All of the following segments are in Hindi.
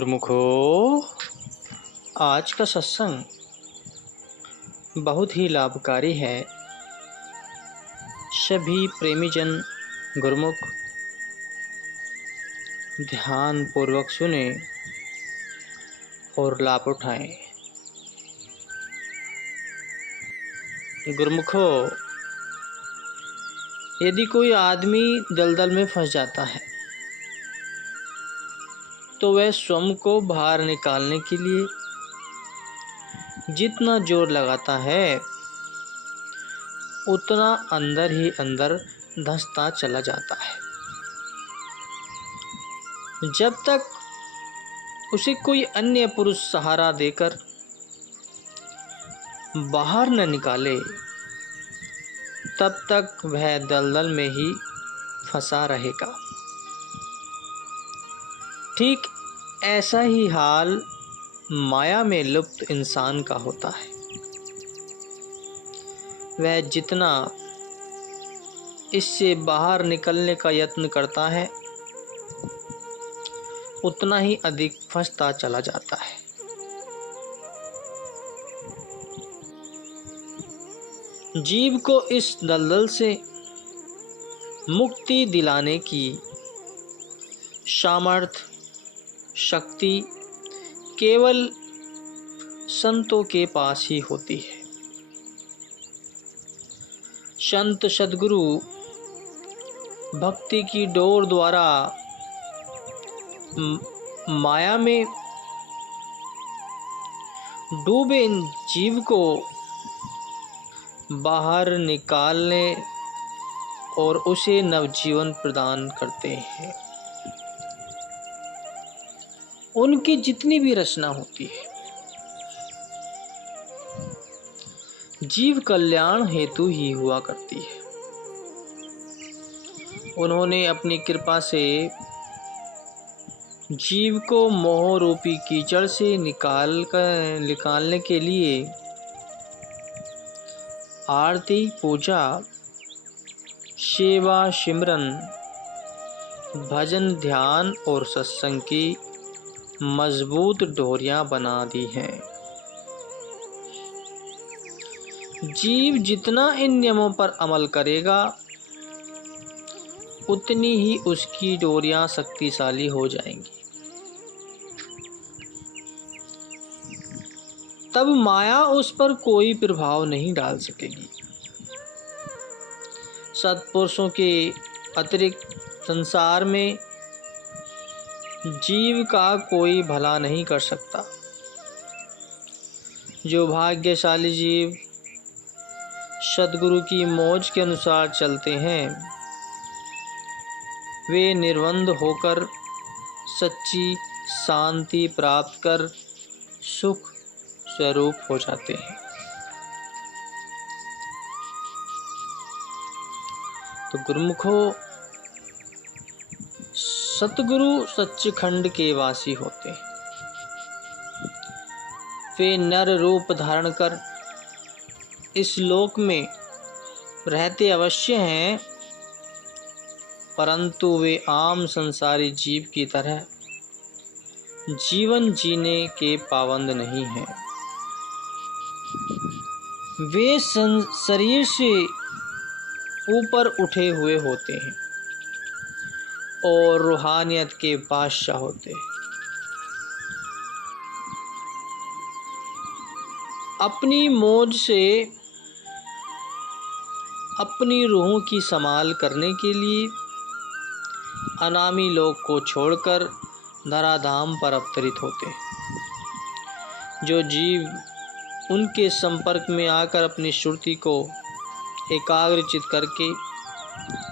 गुरुमुखो, आज का सत्संग बहुत ही लाभकारी है। सभी प्रेमीजन गुरुमुख ध्यान पूर्वक सुने और लाभ उठाएं। गुरुमुखो, यदि कोई आदमी दलदल में फंस जाता है तो वह स्वयं को बाहर निकालने के लिए जितना जोर लगाता है उतना अंदर ही अंदर धंसता चला जाता है। जब तक उसे कोई अन्य पुरुष सहारा देकर बाहर न निकाले तब तक वह दलदल में ही फंसा रहेगा। ठीक ऐसा ही हाल माया में लुप्त इंसान का होता है। वह जितना इससे बाहर निकलने का यत्न करता है उतना ही अधिक फंसता चला जाता है। जीव को इस दलदल से मुक्ति दिलाने की सामर्थ्य शक्ति केवल संतों के पास ही होती है। संत सद्गुरु भक्ति की डोर द्वारा माया में डूबे इन जीव को बाहर निकालने और उसे नवजीवन प्रदान करते हैं। उनकी जितनी भी रचना होती है जीव कल्याण हेतु ही हुआ करती है। उन्होंने अपनी कृपा से जीव को मोह रूपी कीचड़ से निकालने के लिए आरती, पूजा, सेवा, सिमरन, भजन, ध्यान और सत्संग की मजबूत डोरियां बना दी हैं। जीव जितना इन नियमों पर अमल करेगा उतनी ही उसकी डोरियां शक्तिशाली हो जाएंगी। तब माया उस पर कोई प्रभाव नहीं डाल सकेगी। सत्पुरुषों के अतिरिक्त संसार में जीव का कोई भला नहीं कर सकता। जो भाग्यशाली जीव सद्गुरु की मौज के अनुसार चलते हैं वे निर्बंध होकर सच्ची शांति प्राप्त कर सुख स्वरूप हो जाते हैं। तो गुरुमुखो, सतगुरु सच्चिखंड के वासी होते हैं। वे नर रूप धारण कर इस लोक में रहते अवश्य हैं, परंतु वे आम संसारी जीव की तरह जीवन जीने के पाबंद नहीं हैं। वे शरीर से ऊपर उठे हुए होते हैं और रूहानियत के बादशाह होते हैं। अपनी मौज से अपनी रूहों की संभाल करने के लिए अनामी लोक को छोड़कर धराधाम पर अवतरित होते हैं। जो जीव उनके संपर्क में आकर अपनी श्रुति को एकाग्रचित करके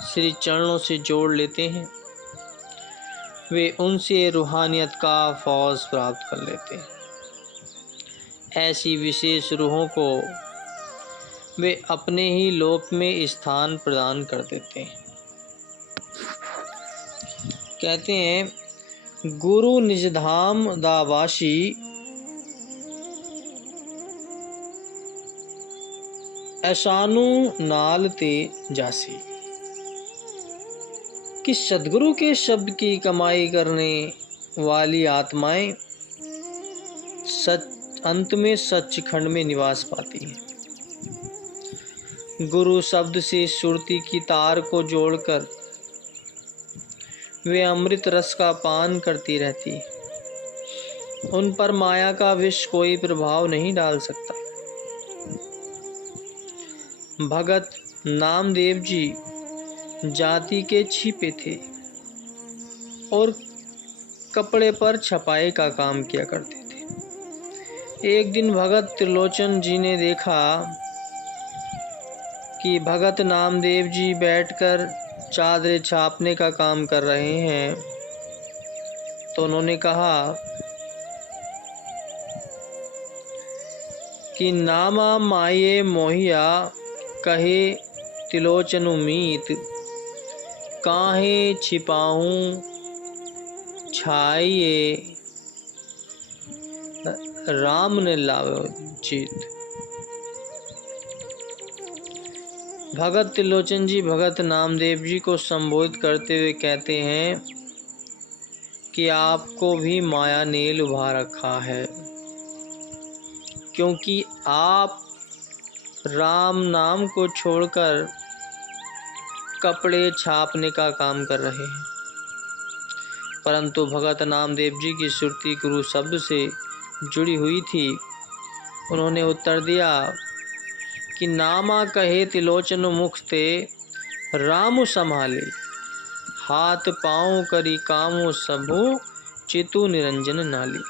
श्री चरणों से जोड़ लेते हैं वे उनसे रूहानियत का फौज प्राप्त कर लेते हैं। ऐसी विशेष रूहों को वे अपने ही लोक में स्थान प्रदान कर देते हैं। कहते हैं, गुरु निजधाम दावासी ऐसानु नाल ते जासी। कि सद्गुरु के शब्द की कमाई करने वाली आत्माएं अंत में सच्चिखंड में निवास पाती हैं। गुरु शब्द से सुरती की तार को जोड़कर वे अमृत रस का पान करती रहती। उन पर माया का विष कोई प्रभाव नहीं डाल सकता। भगत नामदेव जी जाति के छिपे थे और कपड़े पर छपाई का काम किया करते थे। एक दिन भगत त्रिलोचन जी ने देखा कि भगत नामदेव जी बैठकर चादरें छापने का काम कर रहे हैं, तो उन्होंने कहा कि नामा माये मोहिया कहे त्रिलोचनु मीत, काहे छिपाऊं छाइए राम ने लावो जीत। भगत त्रिलोचन जी भगत नामदेव जी को संबोधित करते हुए कहते हैं कि आपको भी माया ने लुभा रखा है, क्योंकि आप राम नाम को छोड़कर कपड़े छापने का काम कर रहे हैं। परंतु भगत नामदेव जी की सुरती गुरु शब्द से जुड़ी हुई थी। उन्होंने उत्तर दिया कि नामा कहे त्रिलोचन मुख ते रामु संभाले, हाथ पाँव करी कामो सबू चितु निरंजन नाली।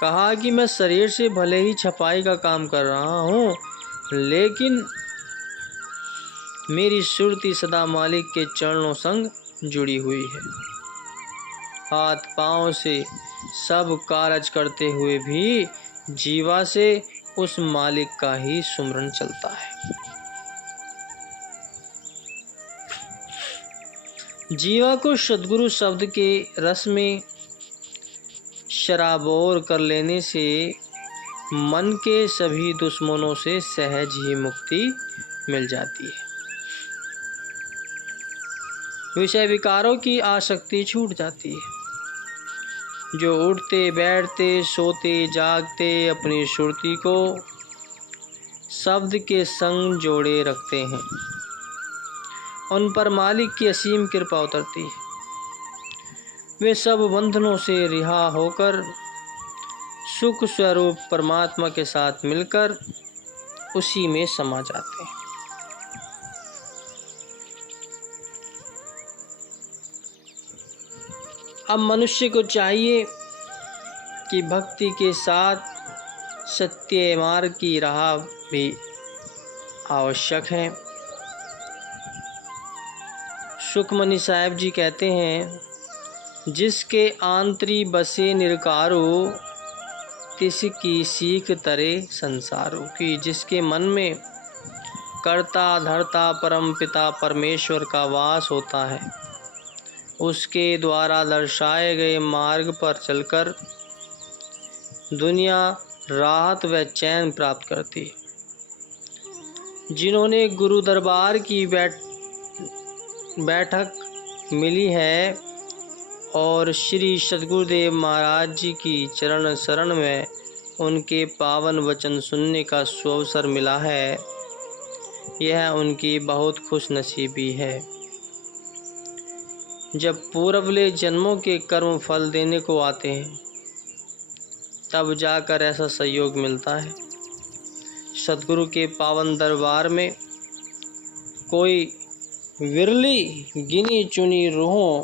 कहा कि मैं शरीर से भले ही छपाई का काम कर रहा हूँ, लेकिन मेरी सुरती सदा मालिक के चरणों संग जुड़ी हुई है। हाथ पाँव से सब कार्य करते हुए भी जीवा से उस मालिक का ही सुमरन चलता है। जीवा को सद्गुरु शब्द के रस में शराबोर कर लेने से मन के सभी दुश्मनों से सहज ही मुक्ति मिल जाती है। विषय विकारों की आसक्ति छूट जाती है। जो उठते बैठते सोते जागते अपनी सुरती को शब्द के संग जोड़े रखते हैं, उन पर मालिक की असीम कृपा उतरती है। वे सब बंधनों से रिहा होकर सुख स्वरूप परमात्मा के साथ मिलकर उसी में समा जाते हैं। अब मनुष्य को चाहिए कि भक्ति के साथ सत्य मार्ग की राह भी आवश्यक है। सुखमनी साहब जी कहते हैं, जिसके आंतरी बसे निरकारो तिसकी सीख तरे संसारो, कि जिसके मन में कर्ता धर्ता परम पिता परमेश्वर का वास होता है, उसके द्वारा दर्शाए गए मार्ग पर चलकर दुनिया राहत व चैन प्राप्त करती है। जिन्होंने गुरु दरबार की बैठक मिली है और श्री सद्गुरुदेव महाराज जी की चरण शरण में उनके पावन वचन सुनने का सुअवसर मिला है, यह उनकी बहुत खुशनसीबी है। जब पूर्वले जन्मों के कर्म फल देने को आते हैं, तब जाकर ऐसा सहयोग मिलता है। सद्गुरु के पावन दरबार में कोई विरली गिनी चुनी रूहों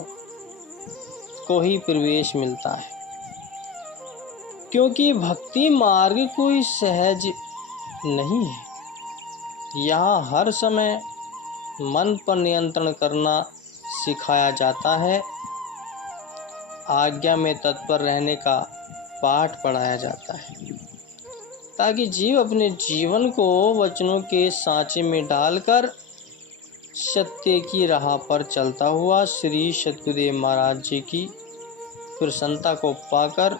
को ही प्रवेश मिलता है, क्योंकि भक्ति मार्ग कोई सहज नहीं है। यहाँ हर समय मन पर नियंत्रण करना सिखाया जाता है, आज्ञा में तत्पर रहने का पाठ पढ़ाया जाता है, ताकि जीव अपने जीवन को वचनों के सांचे में डालकर सत्य की राह पर चलता हुआ श्री सद्गुरुदेव महाराज जी की प्रसन्नता को पाकर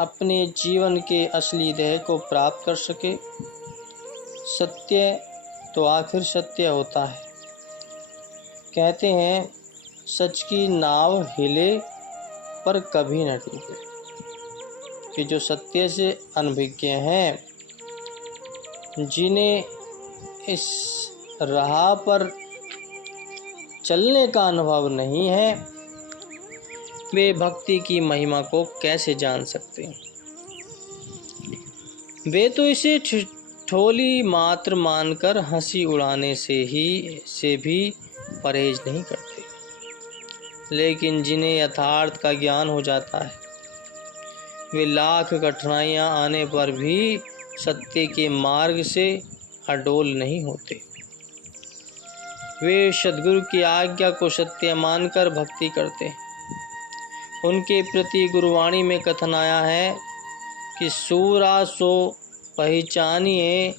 अपने जीवन के असली ध्येय को प्राप्त कर सके। सत्य तो आखिर सत्य होता है। कहते हैं सच की नाव हिले पर कभी न टूटे, कि जो सत्य से अनभिज्ञ हैं, जिन्हें इस राह पर चलने का अनुभव नहीं है, वे भक्ति की महिमा को कैसे जान सकते हैं। वे तो इसे ठोली मात्र मानकर हंसी उड़ाने से भी परहेज नहीं करते। लेकिन जिन्हें यथार्थ का ज्ञान हो जाता है, वे लाख कठिनाइयाँ आने पर भी सत्य के मार्ग से अडोल नहीं होते। वे सद्गुरु की आज्ञा को सत्य मानकर भक्ति करते हैं। उनके प्रति गुरुवाणी में कथन आया है कि सूरा सो पहचानिए,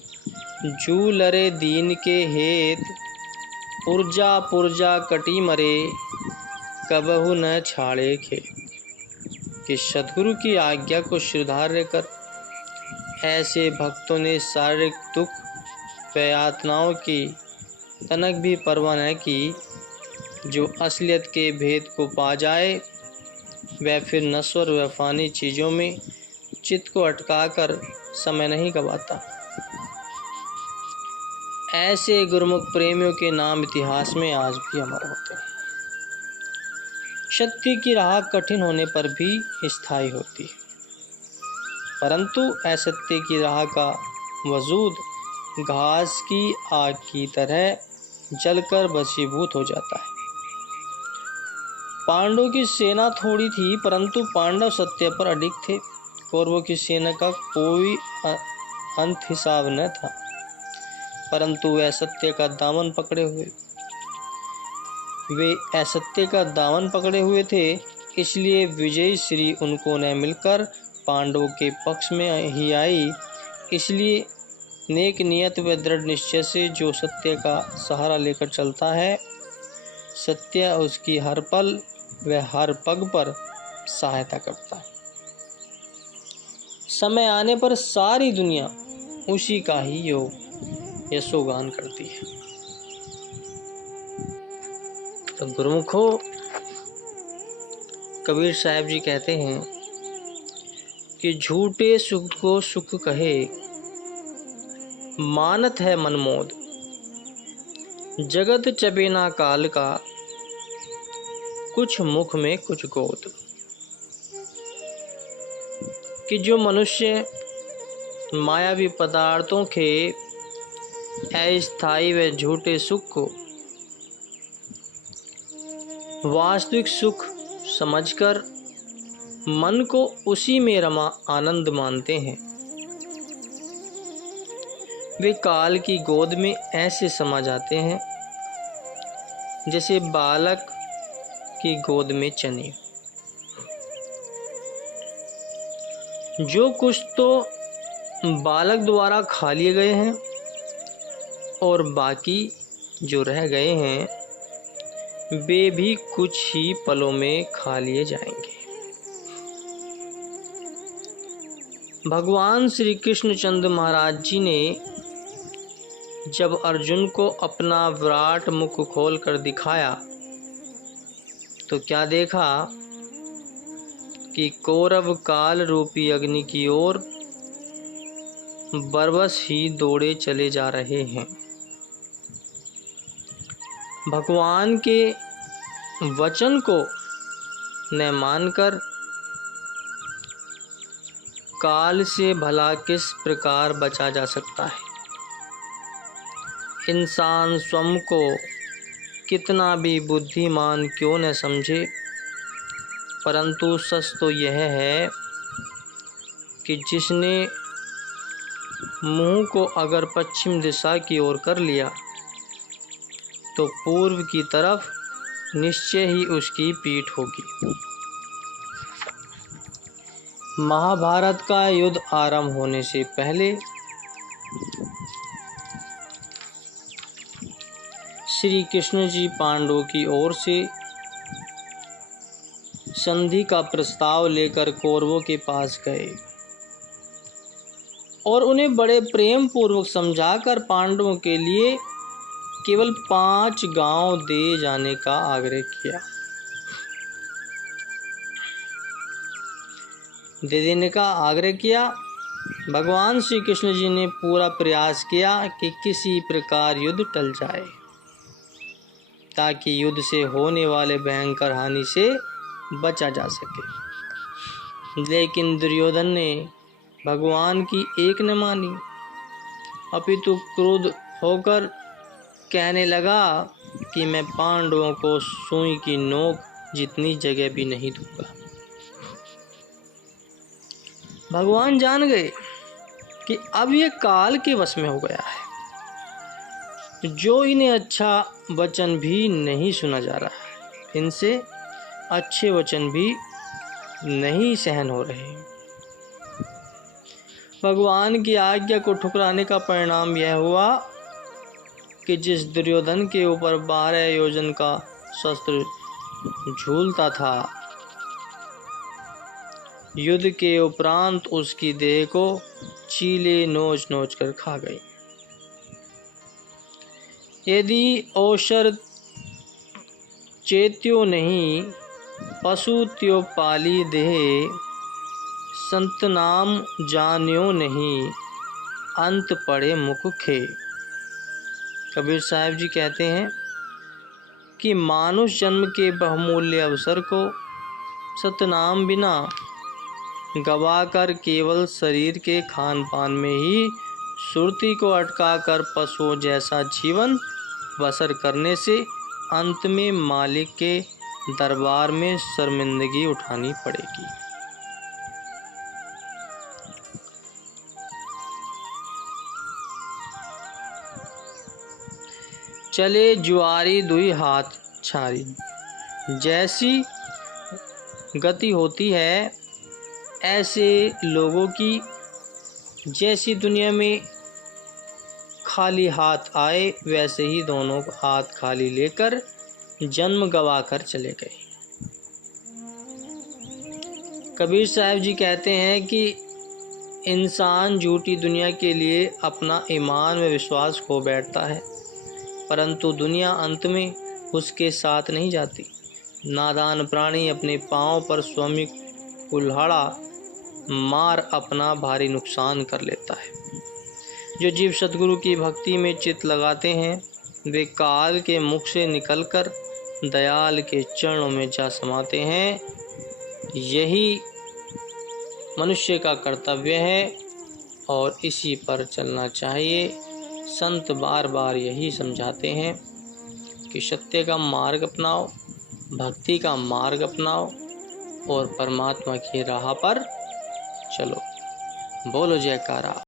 जू लरे दीन के हेत, पुरजा पुरजा कटी मरे, कबहु न छाड़े खेत। कि सद्गुरु की आज्ञा को शिरधार्य कर ऐसे भक्तों ने शारीरिक दुख व यातनाओं की तनक भी परवाह न की। जो असलियत के भेद को पा जाए, वह फिर नश्वर व फानी चीज़ों में चित्त को अटकाकर समय नहीं गवाता। ऐसे गुरुमुख प्रेमियों के नाम इतिहास में आज भी अमर होते हैं। सत्य की राह कठिन होने पर भी स्थायी होती है, परंतु असत्य की राह का वजूद घास की आग की तरह जलकर भस्मीभूत हो जाता है। पांडवों की सेना थोड़ी थी, परंतु पांडव सत्य पर अडिग थे। कौरवों की सेना का कोई अंत हिसाब न था, परंतु वे असत्य का दामन पकड़े हुए थे। इसलिए विजयी श्री उनको न मिलकर पांडवों के पक्ष में ही आई। इसलिए नेक नियत व दृढ़ निश्चय से जो सत्य का सहारा लेकर चलता है, सत्य उसकी हर पल व हर पग पर सहायता करता है। समय आने पर सारी दुनिया उसी का ही यशोगान करती है। तो गुरुमुखो, कबीर साहब जी कहते हैं कि झूठे सुख को सुख कहे, मानत है मनमोद, जगत चबेना काल का, कुछ मुख में कुछ गोद। कि जो मनुष्य मायावी पदार्थों के अस्थायी व झूठे सुख को वास्तविक सुख समझकर मन को उसी में रमा आनंद मानते हैं, वे काल की गोद में ऐसे समा जाते हैं जैसे बालक की गोद में चने। जो कुछ तो बालक द्वारा खा लिए गए हैं और बाकी जो रह गए हैं, वे भी कुछ ही पलों में खा लिए जाएंगे। भगवान श्री कृष्णचंद्र महाराज जी ने जब अर्जुन को अपना विराट मुख खोल कर दिखाया, तो क्या देखा कि कौरव काल रूपी अग्नि की ओर बरबस ही दौड़े चले जा रहे हैं। भगवान के वचन को न मानकर काल से भला किस प्रकार बचा जा सकता है। इंसान स्वयं को कितना भी बुद्धिमान क्यों न समझे, परंतु सच तो यह है कि जिसने मुंह को अगर पश्चिम दिशा की ओर कर लिया, तो पूर्व की तरफ निश्चय ही उसकी पीठ होगी। महाभारत का युद्ध आरंभ होने से पहले श्री कृष्ण जी पांडवों की ओर से संधि का प्रस्ताव लेकर कौरवों के पास गए और उन्हें बड़े प्रेम पूर्वक समझाकर पांडवों के लिए केवल 5 गांव दे जाने का आग्रह किया। दे देने का आग्रह किया। भगवान श्री कृष्ण जी ने पूरा प्रयास किया कि किसी प्रकार युद्ध टल जाए, ताकि युद्ध से होने वाले भयंकर हानि से बचा जा सके। लेकिन दुर्योधन ने भगवान की एक न मानी, अपितु क्रोध होकर कहने लगा कि मैं पांडवों को सुई की नोक जितनी जगह भी नहीं दूंगा। भगवान जान गए कि अब ये काल के वश में हो गया है, जो इन्हें अच्छा वचन भी नहीं सुना जा रहा है, इनसे अच्छे वचन भी नहीं सहन हो रहे। भगवान की आज्ञा को ठुकराने का परिणाम यह हुआ कि जिस दुर्योधन के ऊपर 12 योजन का शस्त्र झूलता था, युद्ध के उपरांत उसकी देह को चीले नोच नोच कर खा गई। यदि औषर चेत्यो नहीं पशु त्यो पाली देह, संत नाम जान्यो नहीं अंत पड़े मुख खे। कबीर साहब जी कहते हैं कि मानुष जन्म के बहुमूल्य अवसर को सतनाम बिना गवाकर केवल शरीर के खान पान में ही सुरती को अटकाकर पशुओं जैसा जीवन बसर करने से अंत में मालिक के दरबार में शर्मिंदगी उठानी पड़ेगी। चले जुआरी दुई हाथ छारी, जैसी गति होती है ऐसे लोगों की, जैसी दुनिया में खाली हाथ आए वैसे ही दोनों हाथ खाली लेकर जन्म गवाकर चले गए। कबीर साहब जी कहते हैं कि इंसान झूठी दुनिया के लिए अपना ईमान व विश्वास खो बैठता है, परंतु दुनिया अंत में उसके साथ नहीं जाती। नादान प्राणी अपने पांव पर स्वामी कुल्हाड़ा मार अपना भारी नुकसान कर लेता है। जो जीव सतगुरु की भक्ति में चित्त लगाते हैं, वे काल के मुख से निकलकर दयाल के चरणों में जा समाते हैं। यही मनुष्य का कर्तव्य है और इसी पर चलना चाहिए। संत बार बार यही समझाते हैं कि सत्य का मार्ग अपनाओ, भक्ति का मार्ग अपनाओ और परमात्मा की राह पर चलो। बोलो जयकारा।